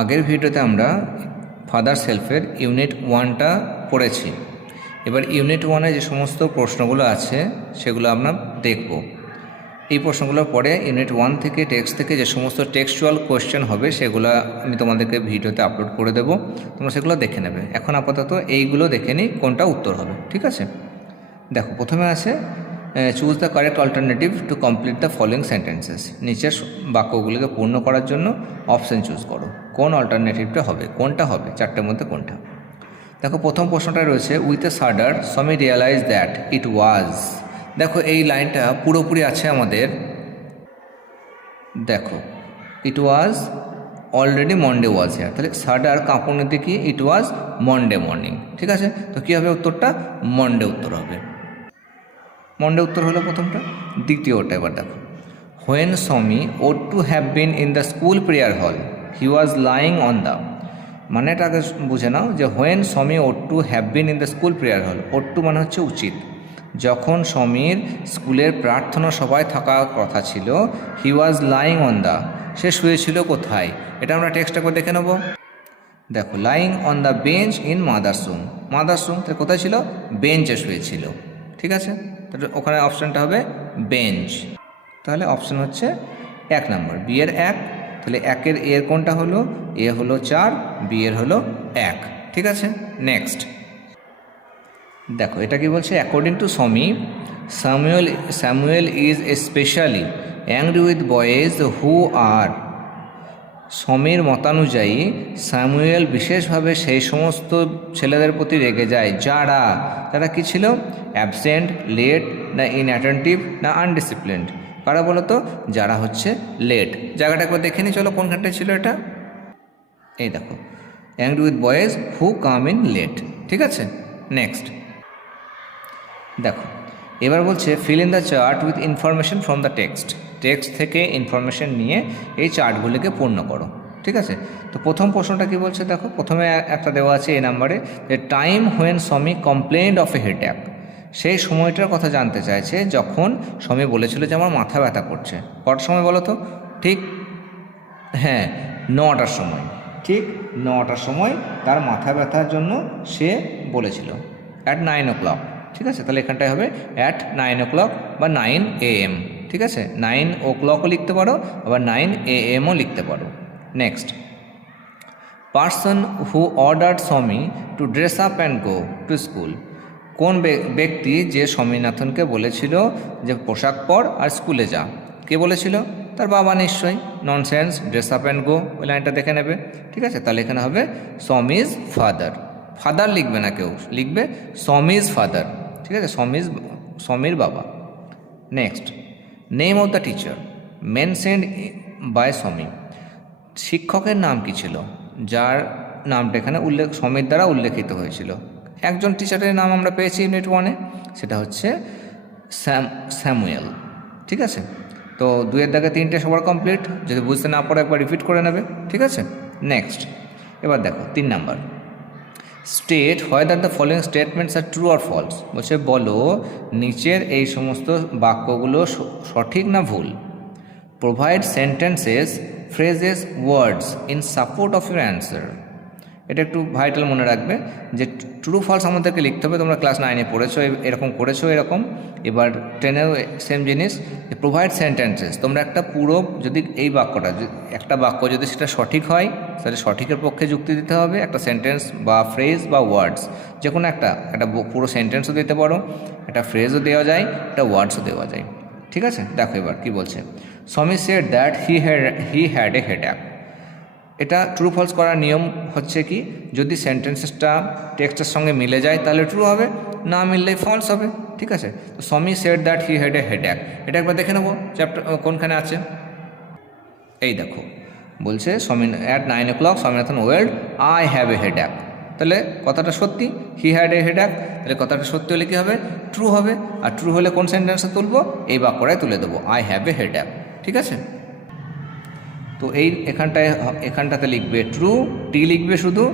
আগের ভিডিওতে আমরা ফাদার সেলফের ইউনিট 1টা পড়েছি। এবার ইউনিট 1-এ যে সমস্ত প্রশ্নগুলো আছে সেগুলো আমরা দেখব। এই প্রশ্নগুলোর পরে ইউনিট 1 থেকে টেক্সট থেকে যে সমস্ত টেক্সচুয়াল কোয়েশ্চেন হবে সেগুলো আমি তোমাদেরকে ভিডিওতে আপলোড করে দেবো, তোমরা সেগুলো দেখে নেবে। এখন আপাতত এইগুলো দেখে নিই কোনটা উত্তর হবে, ঠিক আছে? দেখো, প্রথমে আছে choose the correct alternative to complete the following sentences. নিচের বাক্যগুলিকে পূর্ণ করার জন্য অপশান চুজ করো, কোন অল্টারনেটিভটা হবে, কোনটা হবে, চারটের মধ্যে কোনটা। দেখো, প্রথম প্রশ্নটা রয়েছে with a shudder Swami realize that it was. দেখো, এই লাইনটা পুরোপুরি আছে আমাদের। দেখো, it was already Monday was here, তাহলে শাডার কাঁপুনিতে কি ইট ওয়াজ মন্ডে মর্নিং, ঠিক আছে? তো কী হবে উত্তরটা? মন্ডে উত্তর হবে। মন্ডে উত্তর হলো প্রথমটা। দ্বিতীয়টা এবার দেখো, when Swami ought to have been in the school prayer hall he was lying on the. মানেটা আগে বুঝে নাও যে when Swami ought to have been in the school prayer hall, ought to মানে হচ্ছে উচিত। যখন সমীর স্কুলের প্রার্থনা সভায় থাকার কথা ছিল, হি ওয়াজ লাইং অন দ্য, সে শুয়েছিল কোথায়? এটা আমরা টেক্সটটা করে দেখে নেব। দেখো, lying on the bench in mother's room. Mother's room তাহলে কোথায় ছিল? বেঞ্চে শুয়েছিল, ঠিক আছে? তাহলে ওখানে অপশানটা হবে বেঞ্চ। তাহলে অপশান হচ্ছে 1 নম্বর, বি এর 1। তাহলে 1-এর এর কোনটা হলো? এ হলো 4, বি এর হলো 1, ঠিক আছে? নেক্সট দেখো, এটা কি বলছে? According to Swami Samuel is specially angry with boys who are. Samir মতানুযায়ী স্যামুয়েল বিশেষভাবে সেই সমস্ত ছেলেদের প্রতি রেগে যায় যারা কি ছিল? অ্যাবসেন্ট, লেট, না ইনঅ্যাটেন্টিভ, না আনডিসিপ্লিনড। কারা বলো তো? যারা হচ্ছে লেট। জায়গাটা একবার দেখে নি, চলো কোনখানটায় ছিল এটা। এই দেখো, angry with boys who come in late, ঠিক আছে? নেক্সট দেখো, এবার বলছে fill in the chart with information from the text. Text থেকে ইনফরমেশন নিয়ে এই চার্টগুলিকে পূর্ণ করো, ঠিক আছে? তো প্রথম প্রশ্নটা কি বলছে? দেখো, প্রথমে একটা দেওয়া আছে এ নাম্বারে, যে time when সমি কমপ্লেন্ড of A headache. সেই সময়টার কথা জানতে চাইছে যখন সমি বলেছিল যে আমার মাথা ব্যথা করছে। কটার সময় বলো তো? ঠিক, হ্যাঁ, 9টার সময়। ঠিক 9টার সময় তার মাথা ব্যথার জন্য সে বলেছিল, অ্যাট 9 o'clock, ঠিক আছে? তাহলে এখানটায় হবে অ্যাট 9 o'clock বা 9 AM, ঠিক আছে? 9 o'clockও লিখতে পারো, আবার 9 AM-ও লিখতে পারো। Next, person who ordered Swami to dress up and go to school. কোন ব্যক্তি যে সমীনাথনকে বলেছিল যে পোশাক পর আর স্কুলে যা? কে বলেছিল? তার বাবা নিশ্চয়ই। ননসেন্স, ড্রেস আপ অ্যান্ড গো, ওই লাইনটা দেখে নেবে, ঠিক আছে? তাহলে এখানে হবে সমিজ ফাদার। ফাদার লিখবে না কেউ, লিখবে সমিজ ফাদার, ঠিক আছে? সমীর বাবা। Next, name of the teacher mentioned by Swami. শিক্ষকের নাম কি ছিল যার নামটা এখানে সমীর দ্বারা উল্লেখিত হয়েছিল? একজন টিচারের নাম আমরা পেয়েছি ইউনিট 1-এ, সেটা হচ্ছে স্যামুয়েল, ঠিক আছে? তো 2-এর দাগে 3টে সবার কমপ্লিট। যদি বুঝতে না পারো একবার রিপিট করে নেবে, ঠিক আছে? নেক্সট, এবার দেখো 3 number, state whether the following statements are true or false. বলছে বলো নিচের এই সমস্ত বাক্যগুলো সঠিক না ভুল। Provide sentences, phrases, words in support of your answer. এটা একটু ভাইটাল মনে রাখবে যে ট্রু ফলস আমাদেরকে লিখতে হবে। তোমরা ক্লাস 9-এ পড়েছো, এরকম করেছো এরকম। এবার 10-এও সেম জিনিস, প্রোভাইড সেন্টেন্সেস। তোমরা একটা পুরো, যদি এই বাক্যটা, একটা বাক্য যদি সেটা সঠিক হয় তাহলে সঠিকের পক্ষে যুক্তি দিতে হবে। একটা সেন্টেন্স বা ফ্রেজ বা ওয়ার্ডস, যে কোনো একটা পুরো সেন্টেন্সও দিতে পারো, একটা ফ্রেজও দেওয়া যায়, একটা ওয়ার্ডসও দেওয়া যায়, ঠিক আছে? দেখো এবার কি বলছে, Swami said that he had a headache. এটা ট্রু ফলস করার নিয়ম হচ্ছে কি, যদি সেন্টেন্সেসটা টেক্সটের সঙ্গে মিলে যায় তাহলে ট্রু হবে, না মিললে ফলস হবে, ঠিক আছে? তো Swami said that he had a headache, এটা একবার দেখে নেবো চ্যাপ্টার কোনখানে আছে। এই দেখো, বলছে at 9 o'clock Swaminathan wailed I have a headache. তাহলে কথাটা সত্যি, হি হ্যাড এ হেডএক, তাহলে কথাটা সত্যি হলে কী হবে? ট্রু হবে। আর ট্রু হলে কোন সেন্টেন্সে তুলবো? এই বাক্যটায় তুলে দেবো, আই হ্যাভ এ হেডএক, ঠিক আছে? তো এই এখানটাতে লিখবে ট্রু, টি লিখবে শুধু,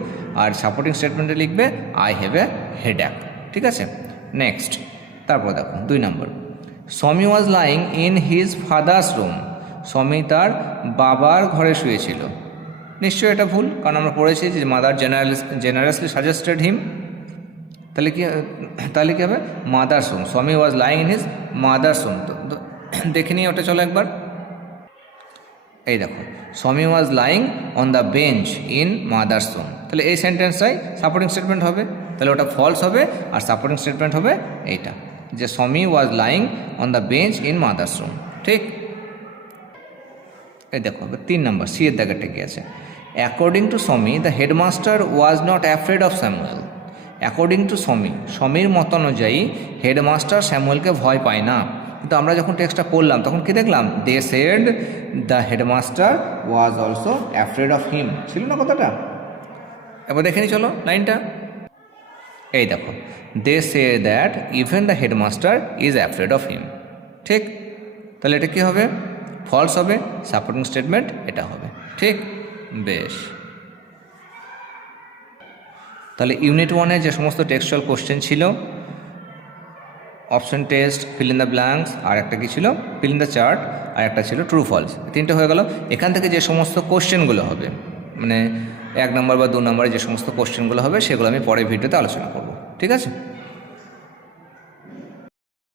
আর সাপোর্টিং স্টেটমেন্টে লিখবে আই হ্যাভ এ হেডএক, ঠিক আছে? নেক্সট, তারপর দেখো 2 number, Swami was lying in his father's room. Swami তার বাবার ঘরে শুয়েছিল। নিশ্চয়ই এটা ভুল, কারণ আমরা পড়েছি যে মাদার জেনারেসলি সাজেস্টেড হিম। তাহলে কি হবে? Mother's home. Swami was lying in his mother's home. তো দেখে নিয়ে ওটা চলো একবার। এই দেখো, Swami was lying on the bench in mother's home. তাহলে এই সেন্টেন্সটাই সাপোর্টিং স্টেটমেন্ট হবে, তাহলে ওটা ফলস হবে, আর সাপোর্টিং স্টেটমেন্ট হবে এইটা, যে স্বামী was lying on the bench in mother's home. ঠিক? এই দেখো 3 নম্বর সি এর দাগেরটা কি আছে? অ্যাকর্ডিং টু স্বামী the headmaster was not afraid of Samuel. According to স্বামীর মত অনুযায়ী হেডমাস্টার স্যামুয়েলকে ভয় পায় না। কিন্তু আমরা যখন টেক্সটটা পড়লাম তখন কি দেখলাম? They said the headmaster was also afraid of him, ছিল না কথাটা? এবার দেখে নি চলো লাইনটা। এই দেখো, they say that even the headmaster is afraid of him. ঠিক? তাহলে এটা কী হবে? ফলস হবে, সাপোর্টিং স্টেটমেন্ট এটা হবে। ঠিক? বেশ। তাহলে ইউনিট 1-এ যে সমস্ত টেক্সচুয়াল কোশ্চেন ছিল, option test, fill in the blanks, আর একটা কী ছিল? ফিল ইন দ্য চার্ট, আর একটা ছিল ট্রু ফলস। 3টে হয়ে গেল। এখান থেকে যে সমস্ত কোশ্চেনগুলো হবে, মানে 1 নম্বর বা 2 নম্বরে যে সমস্ত কোশ্চেনগুলো হবে, সেগুলো আমি পরের ভিডিওতে আলোচনা করব। ঠিক আছে?